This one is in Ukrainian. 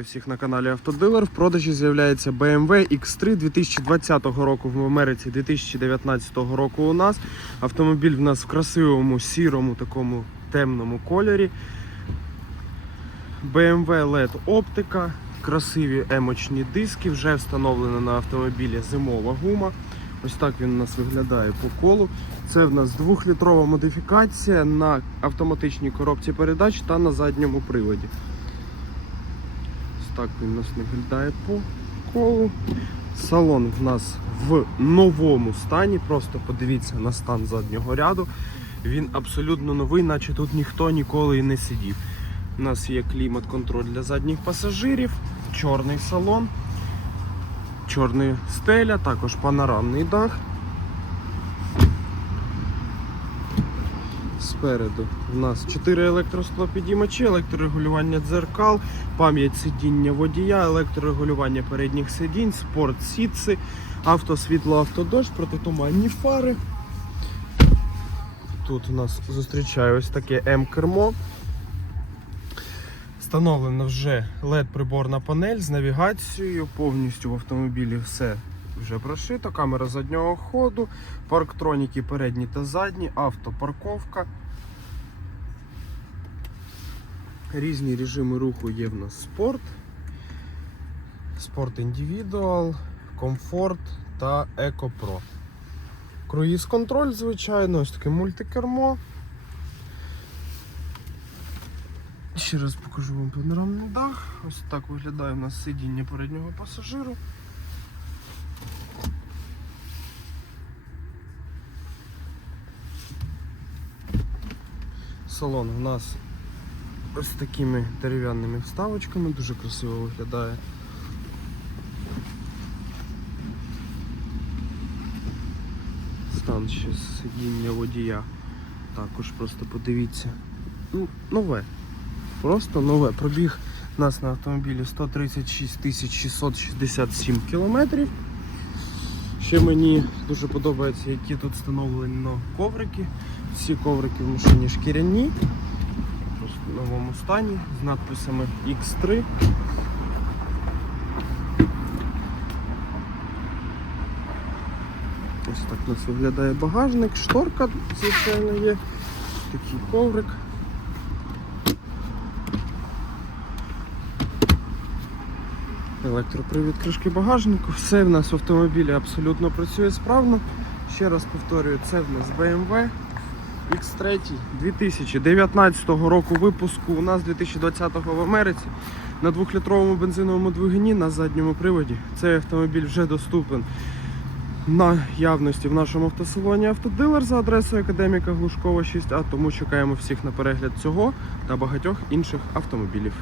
Всіх на каналі Автодилер. В продажі з'являється BMW X3 2020 року в Америці, 2019 року у нас. Автомобіль в нас в красивому сірому такому темному кольорі. BMW LED оптика, красиві емочні диски, вже встановлена на автомобілі зимова гума. Ось так він у нас виглядає по колу. Це в нас двохлітрова модифікація на автоматичній коробці передач та на задньому приводі. Так він у нас виглядає по колу. Салон в нас в новому стані. Просто подивіться на стан заднього ряду. Він абсолютно новий, наче тут ніхто ніколи і не сидів. У нас є клімат-контроль для задніх пасажирів, чорний салон, чорний стеля, також панорамний дах. Спереду у нас 4 електросклопідіймачі, електрорегулювання дзеркал, пам'ять сидіння водія, електрорегулювання передніх сидінь, спорт сітси, автосвітло, автодощ, протитуманні фари. Тут у нас зустрічає ось таке М-кермо. Встановлена вже LED-приборна панель з навігацією. Повністю в автомобілі все вже прошито. Камера заднього ходу, парктроніки передні та задні, автопарковка. Різні режими руху є в нас спорт, спорт індивідуал, комфорт та Еко Про. Круїз контроль, звичайно, ось таке мультикермо. Ще раз покажу вам панорамний дах. Ось так виглядає у нас сидіння переднього пасажиру. Салон у нас ось такими дерев'яними вставочками, дуже красиво виглядає. Стан ще сидіння водія. Також просто подивіться. Ну, нове. Просто нове. Пробіг нас на автомобілі 136 667 кілометрів. Ще мені дуже подобається, які тут встановлені коврики. Всі коврики в машині шкіряні. В новому стані з надписами X3. Ось так у нас виглядає багажник, шторка, звичайно, є. Такий коврик. Електропривід кришки багажнику. Все в нас в автомобілі абсолютно працює справно. Ще раз повторюю, це в нас BMW X3 2019 року випуску. У нас 2020 в Америці на 2-літровому бензиновому двигуні на задньому приводі. Цей автомобіль вже доступен на явності в нашому автосалоні автодилер за адресою Академіка Глушкова 6А. Тому чекаємо всіх на перегляд цього та багатьох інших автомобілів.